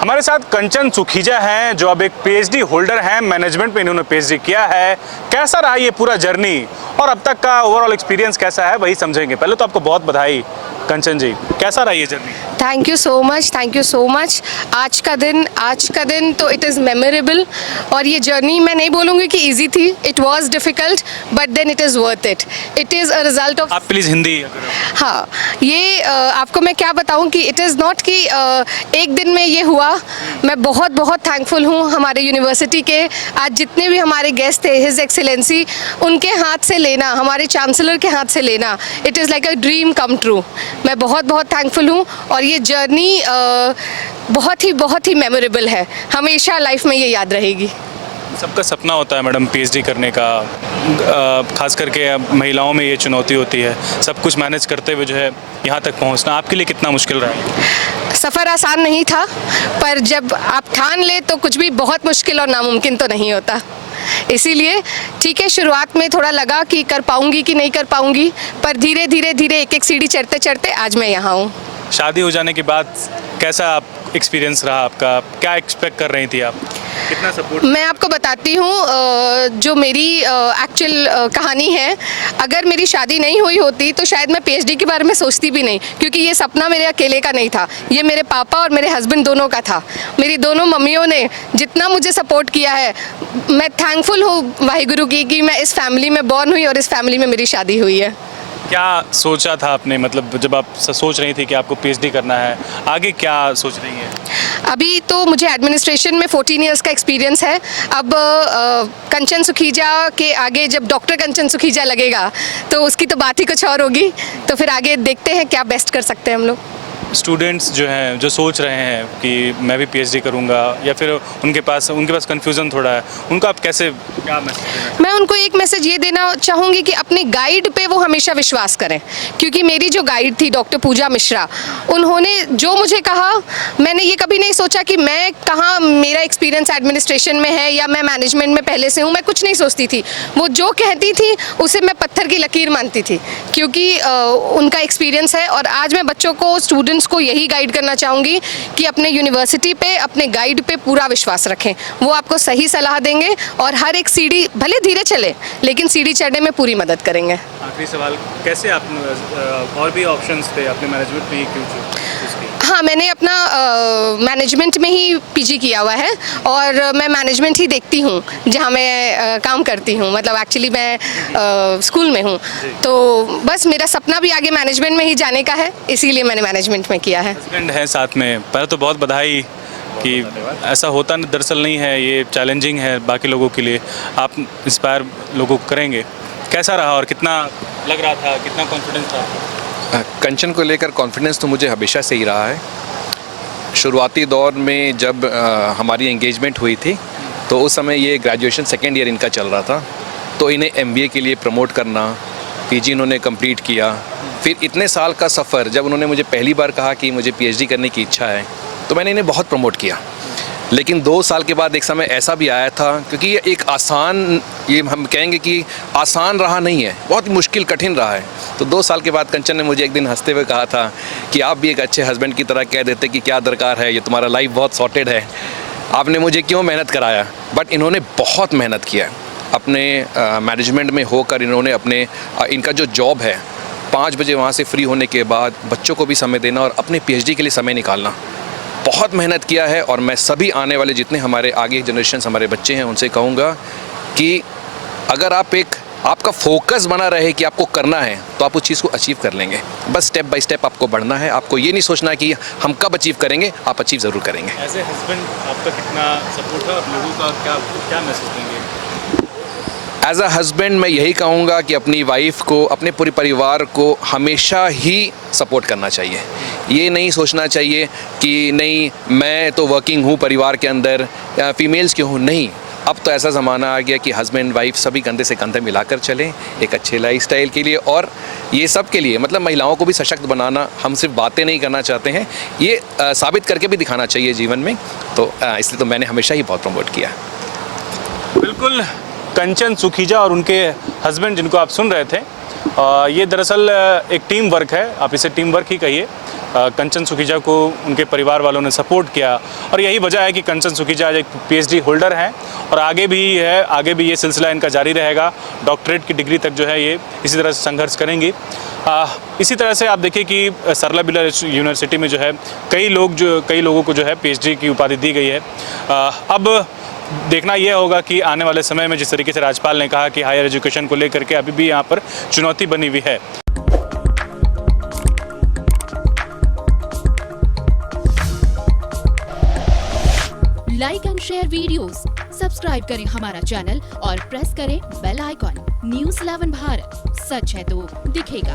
हमारे साथ कंचन सुखीजा हैं जो अब एक पीएचडी होल्डर हैं, मैनेजमेंट में इन्होंने पीएचडी किया है। कैसा रहा ये पूरा जर्नी और अब तक का ओवरऑल एक्सपीरियंस कैसा है वही समझेंगे। पहले तो आपको बहुत बधाई कंचन जी, कैसा रहा ये journey? Thank you so much. आज का दिन तो इट इज़ मेमोरेबल। और ये जर्नी मैं नहीं बोलूँगी कि इजी थी, it was difficult but then it is worth it. It is a result of, आप प्लीज़ हिंदी। हाँ, ये आपको मैं क्या बताऊँ कि इट इज़ नॉट कि एक दिन में ये हुआ। मैं बहुत थैंकफुल हूँ हमारे यूनिवर्सिटी के। आज जितने भी हमारे गेस्ट थे, हिज एक्सीलेंसी, उनके हाथ से लेना, हमारे चांसलर के हाथ से लेना, it is like a dream come true. मैं बहुत थैंकफुल हूँ और ये जर्नी बहुत ही मेमोरेबल है। हमेशा लाइफ में ये याद रहेगी। सबका सपना होता है मैडम पीएचडी करने का, खास करके महिलाओं में ये चुनौती होती है, सब कुछ मैनेज करते हुए जो है यहाँ तक पहुँचना। आपके लिए कितना मुश्किल रहा है? सफ़र आसान नहीं था, पर जब आप ठान ले तो कुछ भी बहुत मुश्किल और नामुमकिन तो नहीं होता। इसीलिए ठीक है, शुरुआत में थोड़ा लगा कि कर पाऊंगी कि नहीं कर पाऊंगी, पर धीरे एक सीढ़ी चढ़ते आज मैं यहाँ हूँ। शादी हो जाने के बाद कैसा आप एक्सपीरियंस रहा आपका? क्या एक्सपेक्ट कर रही थी आप? कितना सपोर्ट? मैं आपको बताती हूँ जो मेरी एक्चुअल कहानी है। अगर मेरी शादी नहीं हुई होती तो शायद मैं पीएचडी के बारे में सोचती भी नहीं, क्योंकि ये सपना मेरे अकेले का नहीं था, ये मेरे पापा और मेरे हस्बैंड दोनों का था। मेरी दोनों मम्मियों ने जितना मुझे सपोर्ट किया है, मैं थैंकफुल हूँ वाहिगुरु की कि मैं इस फैमिली में बॉर्न हुई और इस फैमिली में मेरी शादी हुई है। क्या सोचा था आपने, मतलब जब आप सोच रही थी कि आपको पीएचडी करना है, आगे क्या सोच रही हैं? अभी तो मुझे एडमिनिस्ट्रेशन में 14 इयर्स का एक्सपीरियंस है। अब कंचन सुखीजा के आगे जब डॉक्टर कंचन सुखीजा लगेगा तो उसकी तो बात ही कुछ और होगी। तो फिर आगे देखते हैं क्या बेस्ट कर सकते हैं हम लोग। स्टूडेंट्स जो हैं, जो सोच रहे हैं कि मैं भी पीएचडी करूंगा, या फिर उनके पास कन्फ्यूज़न थोड़ा है, उनको आप कैसे, क्या मैसेज देना? मैं उनको एक मैसेज ये देना चाहूँगी कि अपने गाइड पे वो हमेशा विश्वास करें, क्योंकि मेरी जो गाइड थी डॉक्टर पूजा मिश्रा, उन्होंने जो मुझे कहा, मैंने ये कभी नहीं सोचा कि मैं कहाँ, मेरा एक्सपीरियंस एडमिनिस्ट्रेशन में है या मैं मैनेजमेंट में पहले से हूँ, मैं कुछ नहीं सोचती थी। वो जो कहती थी उसे मैं पत्थर की लकीर मानती थी, क्योंकि उनका एक्सपीरियंस है। और आज मैं बच्चों को, स्टूडेंट्स को यही गाइड करना चाहूँगी कि अपने यूनिवर्सिटी पे, अपने गाइड पे पूरा विश्वास रखें। वो आपको सही सलाह देंगे और हर एक सीढ़ी भले धीरे चले लेकिन सीढ़ी चढ़ने में पूरी मदद करेंगे। आखिरी सवाल, कैसे आप और भी ऑप्शंस थे, अपने मैनेजमेंट में ही क्यों चूज़ किया? हाँ, मैंने अपना मैनेजमेंट में ही पीजी किया हुआ है और मैं मैनेजमेंट ही देखती हूँ जहाँ मैं काम करती हूँ। मतलब एक्चुअली मैं स्कूल में हूँ, तो बस मेरा सपना भी आगे मैनेजमेंट में ही जाने का है, इसीलिए मैंने मैनेजमेंट में किया है। हस्बैंड है साथ में, पहले तो बहुत बधाई कि ऐसा होता दरअसल नहीं है, ये चैलेंजिंग है बाकी लोगों के लिए, आप इंस्पायर लोगों को करेंगे। कैसा रहा और कितना लग रहा था, कितना कॉन्फिडेंस था? कंचन को लेकर कॉन्फिडेंस तो मुझे हमेशा से ही रहा है। शुरुआती दौर में जब हमारी एंगेजमेंट हुई थी तो उस समय ये ग्रेजुएशन सेकेंड ईयर इनका चल रहा था, तो इन्हें एमबीए के लिए प्रमोट करना, पीजी इन्होंने कंप्लीट किया। फिर इतने साल का सफ़र, जब उन्होंने मुझे पहली बार कहा कि मुझे पीएचडी करने की इच्छा है, तो मैंने इन्हें बहुत प्रमोट किया। लेकिन 2 साल के बाद एक समय ऐसा भी आया था, क्योंकि ये एक आसान, ये हम कहेंगे कि आसान रहा नहीं है, बहुत मुश्किल कठिन रहा है। तो 2 साल के बाद कंचन ने मुझे एक दिन हंसते हुए कहा था कि आप भी एक अच्छे हस्बैंड की तरह कह देते कि क्या दरकार है, ये तुम्हारा लाइफ बहुत सॉर्टेड है, आपने मुझे क्यों मेहनत कराया। बट इन्होंने बहुत मेहनत किया अपने मैनेजमेंट में होकर। इन्होंने अपने इनका जो जॉब है, 5 बजे वहाँ से फ्री होने के बाद बच्चों को भी समय देना और अपने पीएचडी के लिए समय निकालना, बहुत मेहनत किया है। और मैं सभी आने वाले जितने हमारे आगे जनरेशन हमारे बच्चे हैं उनसे कहूँगा कि अगर आपका फोकस बना रहे कि आपको करना है, तो आप उस चीज़ को अचीव कर लेंगे। बस स्टेप बाय स्टेप आपको बढ़ना है। आपको ये नहीं सोचना कि हम कब अचीव करेंगे, आप अचीव ज़रूर करेंगे। एज ए हस्बैंड आपका कितना सपोर्ट है, आप लोगों का क्या मैसेज देंगे? एज अ हस्बैंड मैं यही कहूँगा कि अपनी वाइफ को, अपने पूरे परिवार को हमेशा ही सपोर्ट करना चाहिए। ये नहीं सोचना चाहिए कि नहीं मैं तो वर्किंग हूँ परिवार के अंदर, फीमेल्स क्यों हूँ, नहीं। अब तो ऐसा ज़माना आ गया कि हस्बैंड वाइफ सभी कंधे से कंधे मिलाकर चलें एक अच्छे लाइफस्टाइल के लिए, और ये सब के लिए मतलब महिलाओं को भी सशक्त बनाना। हम सिर्फ बातें नहीं करना चाहते हैं, ये साबित करके भी दिखाना चाहिए जीवन में। तो इसलिए तो मैंने हमेशा ही बहुत प्रमोट किया। बिल्कुल, कंचन सुखीजा और उनके हस्बैंड जिनको आप सुन रहे थे, ये दरअसल एक टीम वर्क है, आप इसे टीम वर्क ही कहिए। कंचन सुखीजा को उनके परिवार वालों ने सपोर्ट किया और यही वजह है कि कंचन सुखीजा आज एक पीएचडी होल्डर हैं और आगे भी ये सिलसिला इनका जारी रहेगा। डॉक्टरेट की डिग्री तक जो है ये इसी तरह से संघर्ष करेंगी। इसी तरह से आप देखिए कि सरला बिरला यूनिवर्सिटी में जो है कई लोगों को जो है पीएचडी की उपाधि दी गई है। अब देखना यह होगा कि आने वाले समय में जिस तरीके से राज्यपाल ने कहा कि हायर एजुकेशन को लेकर के अभी भी यहाँ पर चुनौती बनी हुई है। Like and share videos, subscribe करें हमारा चैनल और प्रेस करें बेल आइकॉन। News 11 भारत, सच है तो दिखेगा।